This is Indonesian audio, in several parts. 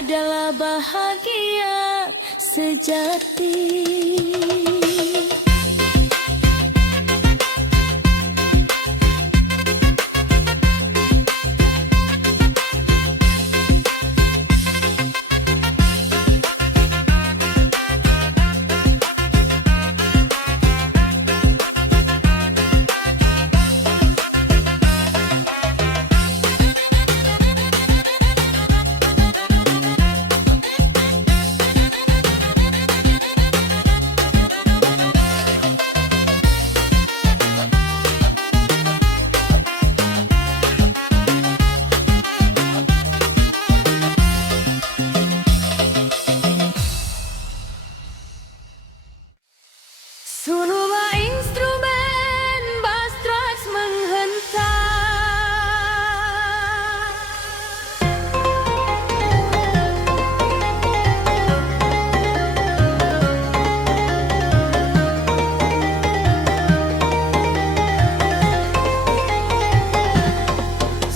adalah bahagia sejati. Sunuma instrumen bass tracks menghentak.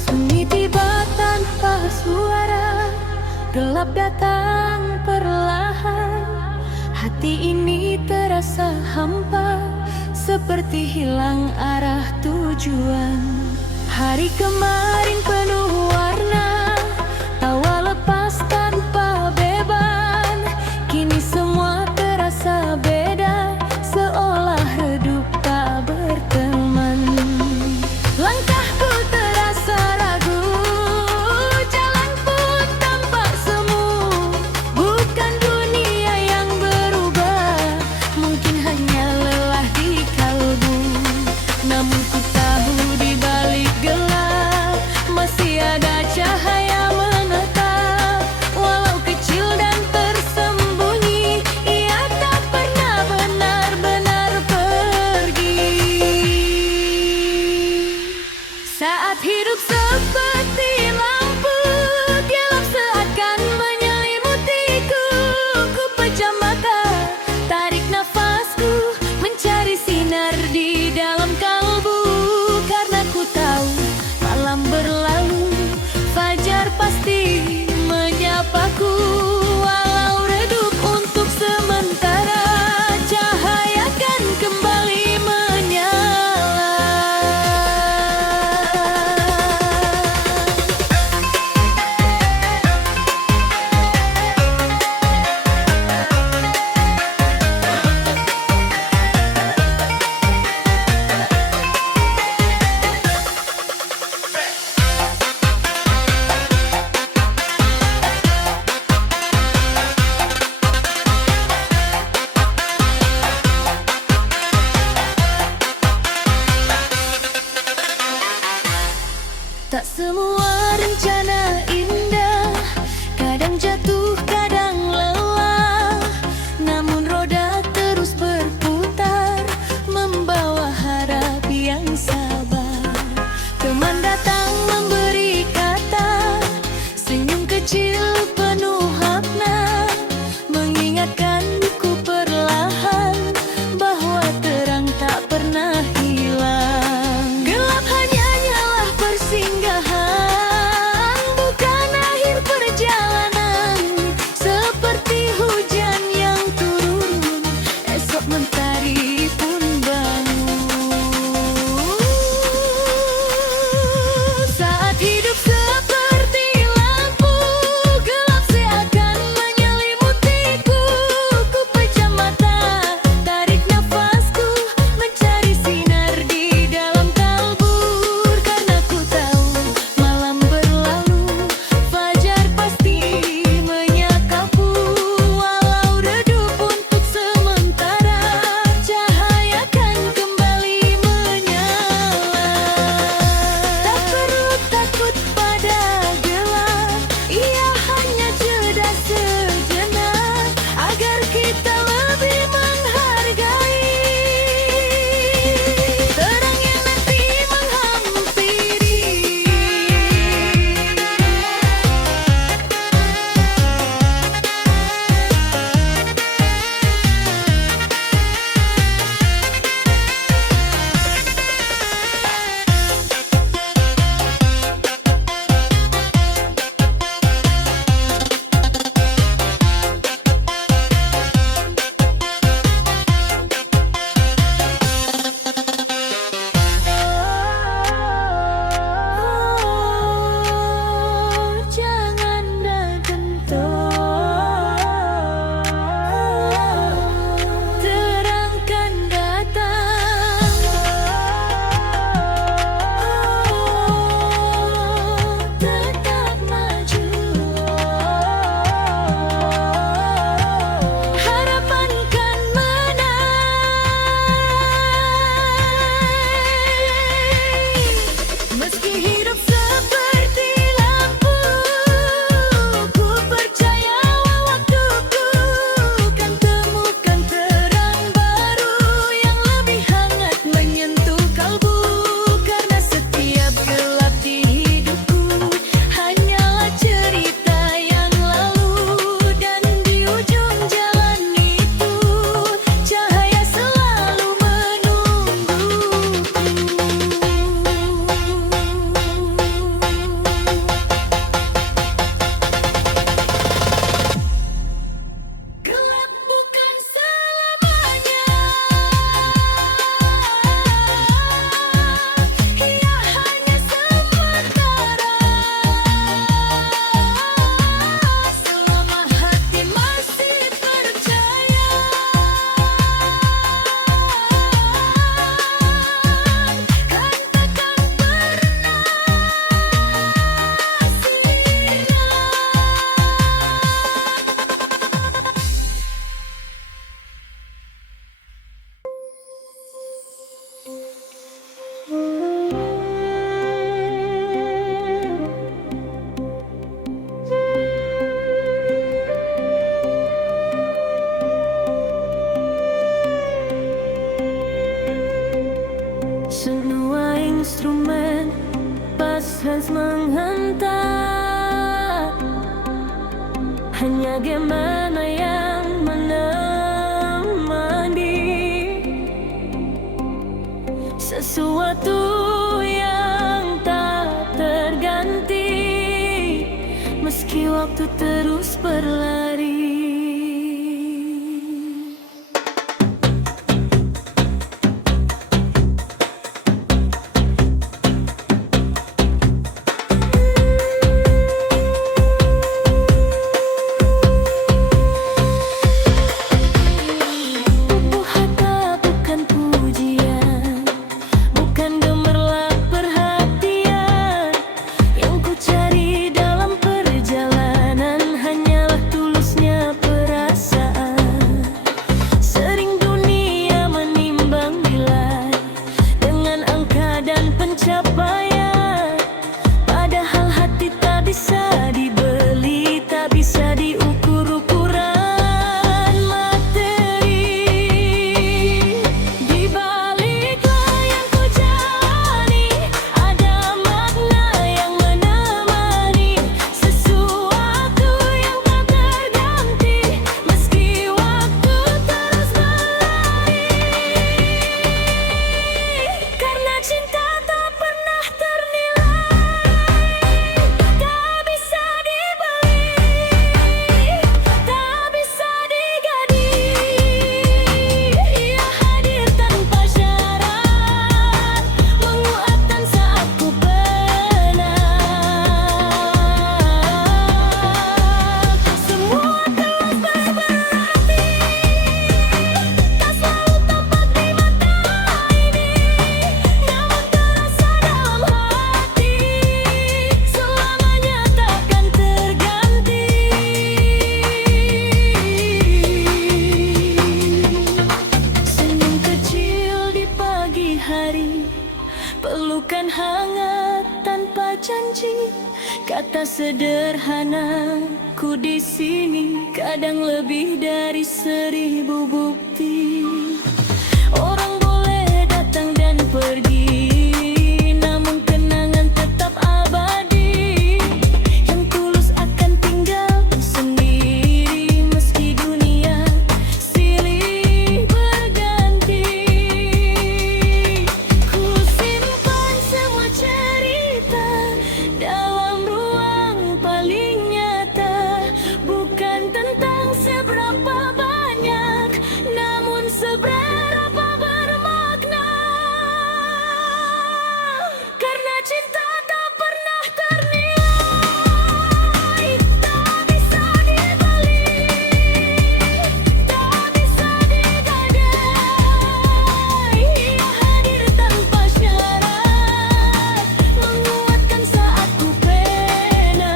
Sunyi tiba tanpa suara, gelap datang perlahan. Hati ini terasa hampa, seperti hilang arah tujuan. Hari kemarin penuh warna, tawa lepas tanpa beban. Kini semua terasa beda, seolah redup tak berteman. Langkahku terasa ragu, jalan pun tampak semu. Bukan dunia yang berubah, mungkin hanya lelah di kalbu. Namun ku tahu di balik gelap masih ada hanya gimana yang menemani sesuatu yang tak terganti meski waktu terus berlari. Padahal hati tak bisa dibeli, tak bisa diukur ukuran materi. Di balik yang ku jalani ada makna yang menemani sesuatu yang tak terganti meski waktu terus berlari. Karena cinta tak pernah ternilai, tak bisa dibeli, tak bisa diganti. Ia hadir tanpa syarat, menguatkan saat ku penat. Semua telah berarti, tak selalu tampak di mata ini, namun terasa dalam hati, selamanya takkan terganti. Senyum kecil di pagi hari, pelukan hangat tanpa janji, kata sederhana ku di sini, kadang lebih dari 1000 bukti. Orang boleh datang dan pergi, namun kenangan tetap abadi. Yang tulus akan tinggal sendiri meski dunia silih berganti. Ku simpan semua cerita dalam ruang paling nyata, bukan tentang seberapa banyak, namun seberapa bermakna. Karena cinta tak pernah ternilai, tak bisa dibeli, tak bisa digadai. Ia hadir tanpa syarat, menguatkan saat ku penat.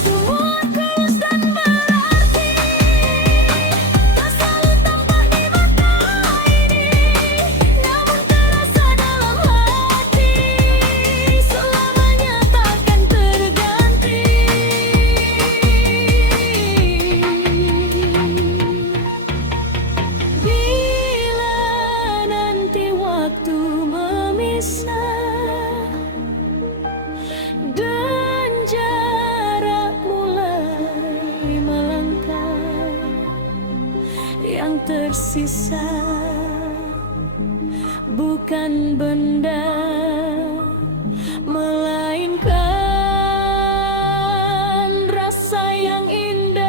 Semua tulus dan berarti, tak selalu tampak di mata ini, namun terasa dalam hati, selamanya takkan terganti. Bila nanti waktu memisah dan jarak mulai melangkah, yang tersisa bukan benda, melainkan rasa yang indah.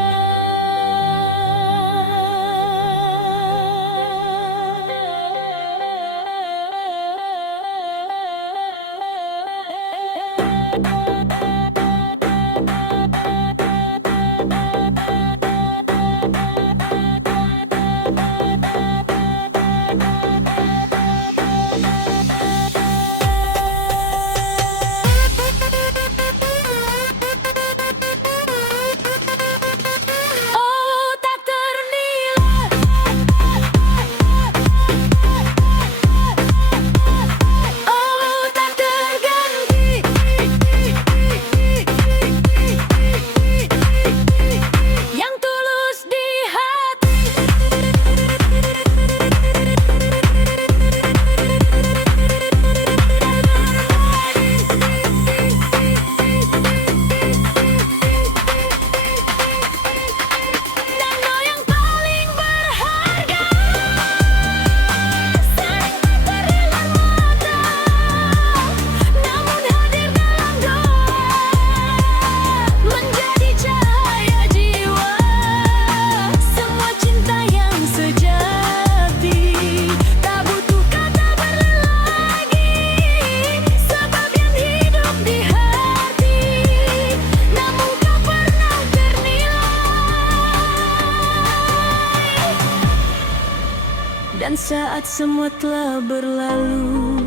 saat semua telah berlalu,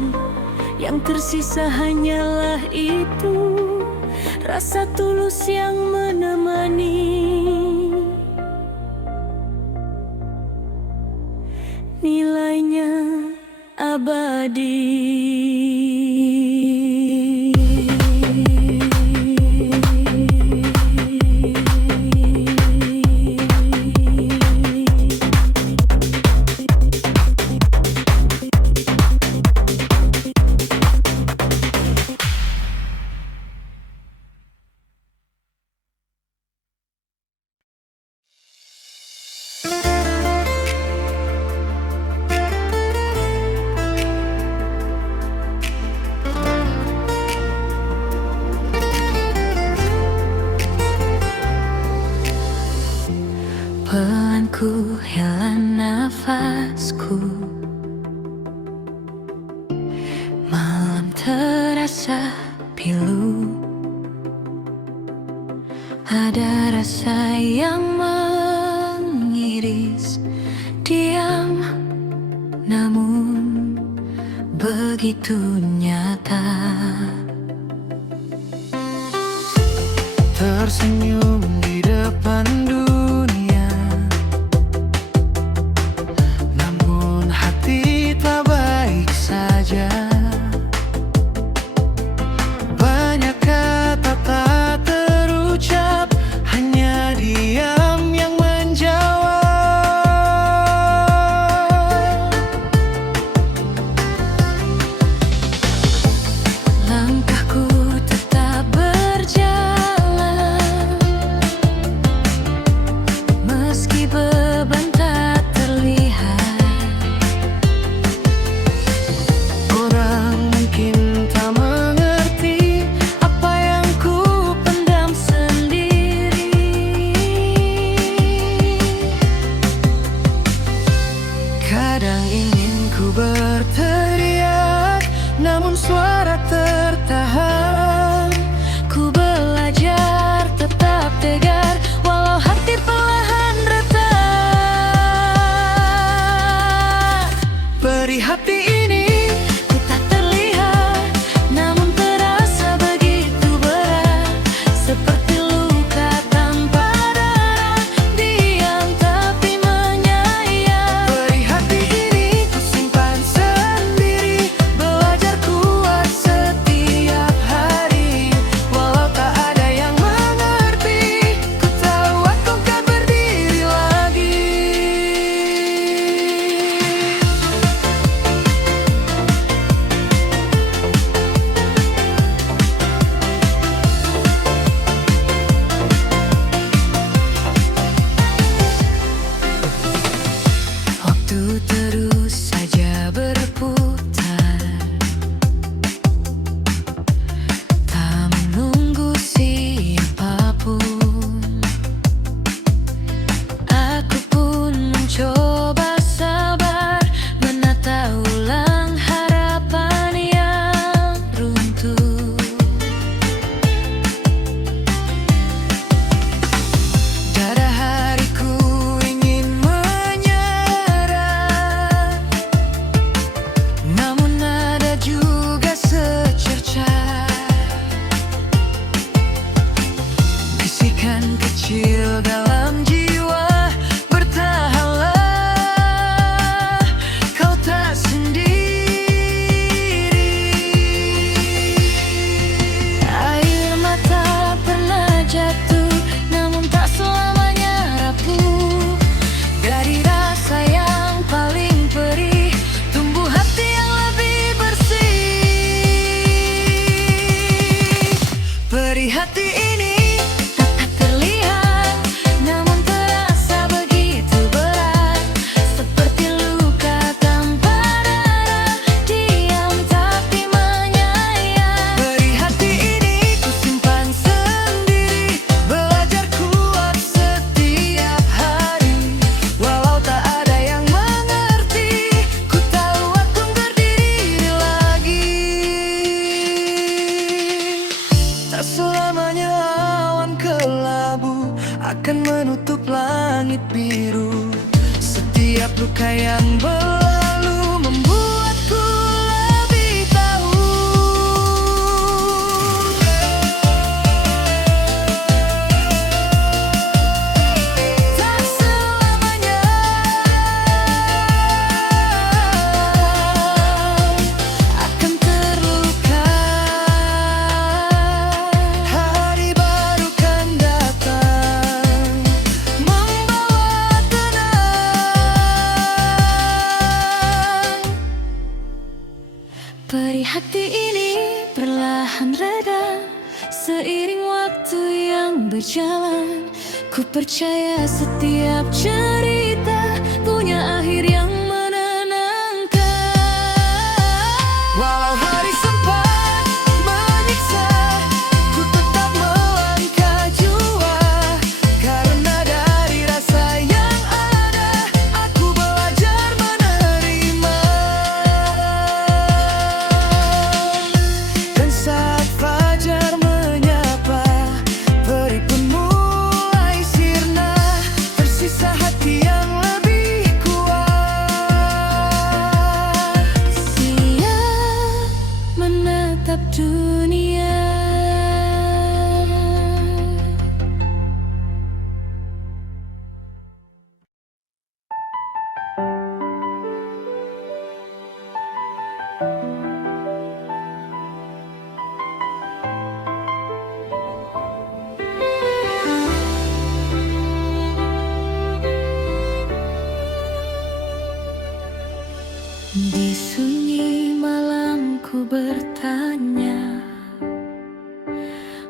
yang tersisa hanyalah itu, rasa tulus yang menemani. Nilainya abadi. Pelan ku hela nafasku, malam terasa pilu. Ada rasa yang mengiris diam, namun begitu nyata. Tersenyum di depan dunia, namun hati tak baik saja. Banyak kata tak terucap, hanya diam yang menjawab. Langkahku tetap berjalan, meski beban tak terlihat. Orang mungkin tak mengerti apa yang ku Pendam sendiri, kadang ingin ku berteriak, namun suara tertahan. ku belajar tetap tegar, walau hati perlahan retak. Beri hati ini, Ku tak terlihat, namun terasa begitu berat, seperti luka tanpa darah, diam tapi menyayat. beri hati ini ku simpan sendiri, belajar kuat setiap hari. Walau tak ada yang mengerti, ku tahu aku kan berdiri lagi. Waktu terus saja berputar, tak menunggu siapapun. Aku pun mencoba sabar, menata ulang harapan yang runtuh. Pada hariku ingin menyerah, namun ada juga secerca bisikan kecil dalam jiwa, bertahanlah, kau tak sendiri. Air mata pernah jatuh, namun tak selamanya rapuh. Dari rasa yang paling perih, tumbuh hati yang lebih bersih. Beri hati ini, Tak terlihat, namun terasa begitu berat, seperti luka tanpa darah, diam tapi menyayat. beri hati ini ku simpan sendiri, belajar kuat setiap hari. Walau tak ada yang mengerti, ku tahu aku berdiri lagi. Tak selamanya awan kelabu akan menutup langit biru. Setiap luka yang berlalu Seiring waktu yang berjalan, ku percaya setiap cerita punya akhir yang menenangkan. Walau hari sempat menyiksa, ku tetap melangkah jua. Karena dari rasa yang ada, aku belajar menerima. Dan saat fajar menyapa, peri pun mulai sirna. Tersisa hati yang lebih kuat, Siap menatap dunia. Di sunyi malam ku bertanya,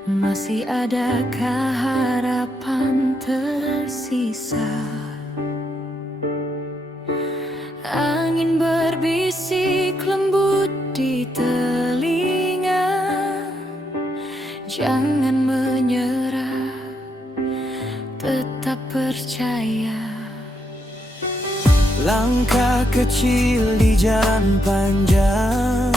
masih adakah harapan tersisa? Angin berbisik lembut di telinga, jangan menyerah, tetap percaya. langkah kecil di jalan panjang,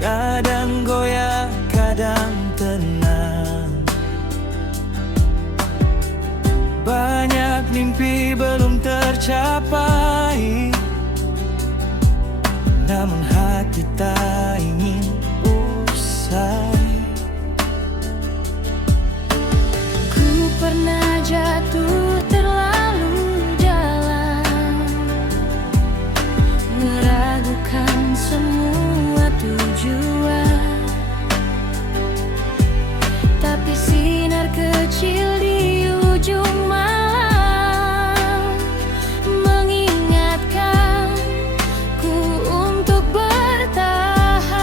kadang goyah, kadang tenang. Banyak mimpi belum tercapai, namun hati tak ingin usai. Ku pernah jatuh terlalu dalam, meragukan semua tujuan. Tapi sinar kecil di ujung malam mengingatkanku untuk bertahan.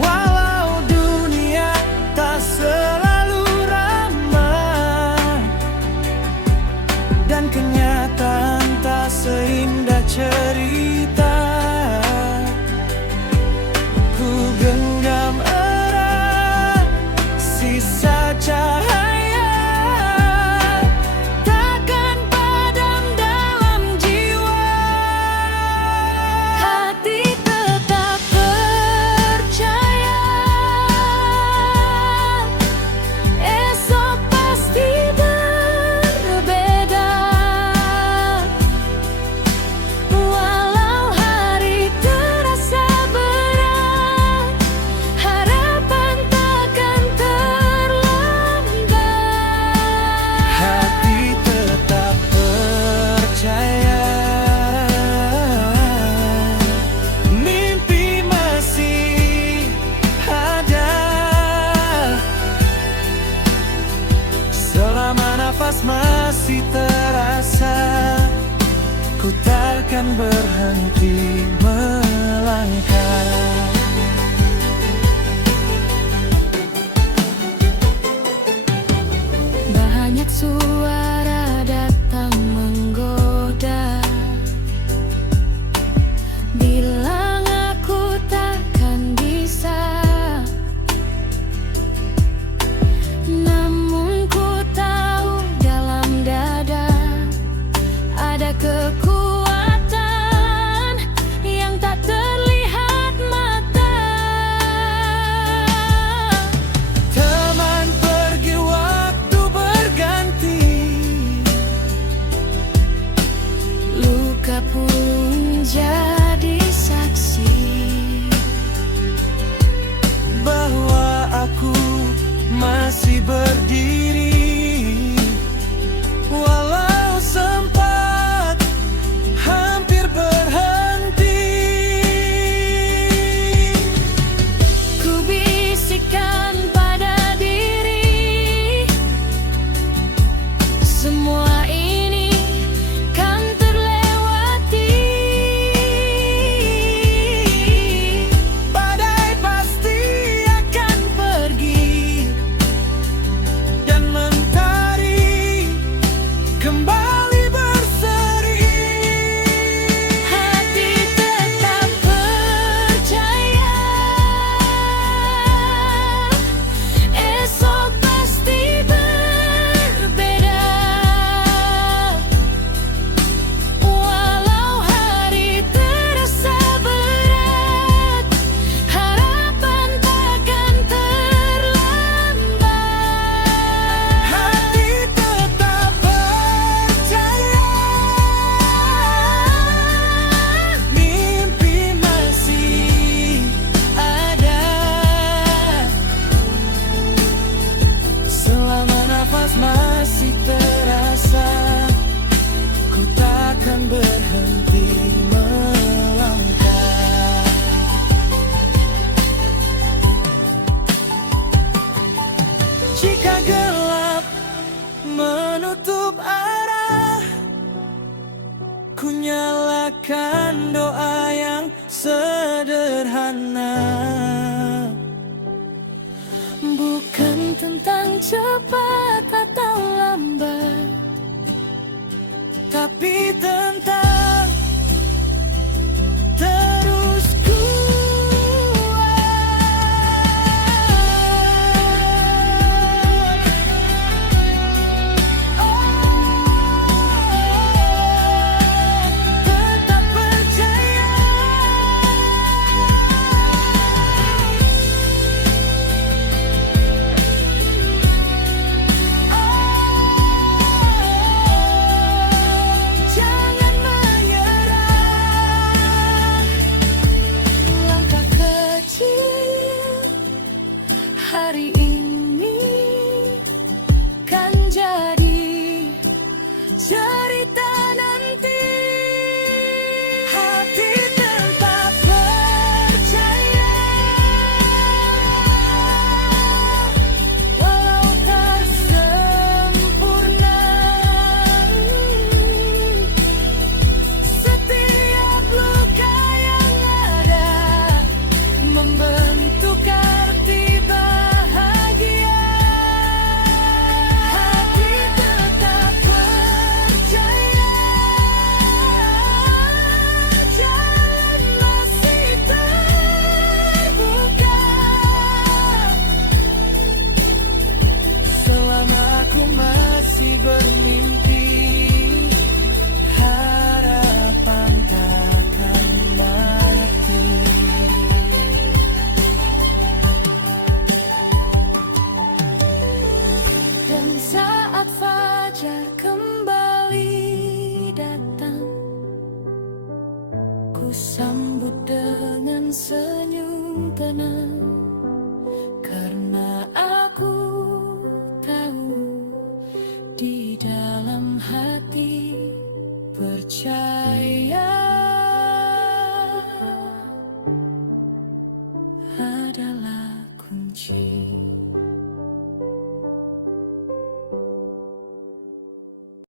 Walau dunia tak selalu ramah, dan kenyataan tak seindah cerita, ku genggam erat sisa cahaya, takkan padam dalam jiwa. Hati tetap percaya, esok pasti berbeda. Walau hari terasa berat, harapan takkan terlambat. Hati tetap percaya, mimpi masih ada. Selama nafas masih terasa, ku takkan berhenti melangkah. Banyak suara datang menggoda, bilang aku takkan bisa. Namun ku tahu dalam dada ada kekuatan jika gelap menutup arah, ku nyalakan doa yang sederhana. Bukan tentang cepat atau lambat, tapi tentang terus kuat. Tetap percaya. Jangan menyerah. langkah kecil hari ini kan jadi Cerita nanti, hati tetap percaya. Walau tak sempurna, setiap luka yang ada membentuk arti bahagia. Hati tetap percaya, jalan masih terbuka. Selama aku masih bermimpi, harapan takkan mati. dan saat fajar kembali datang, ku sambut dengan senyum tenang, karena aku tahu di dalam hati percaya adalah kunci.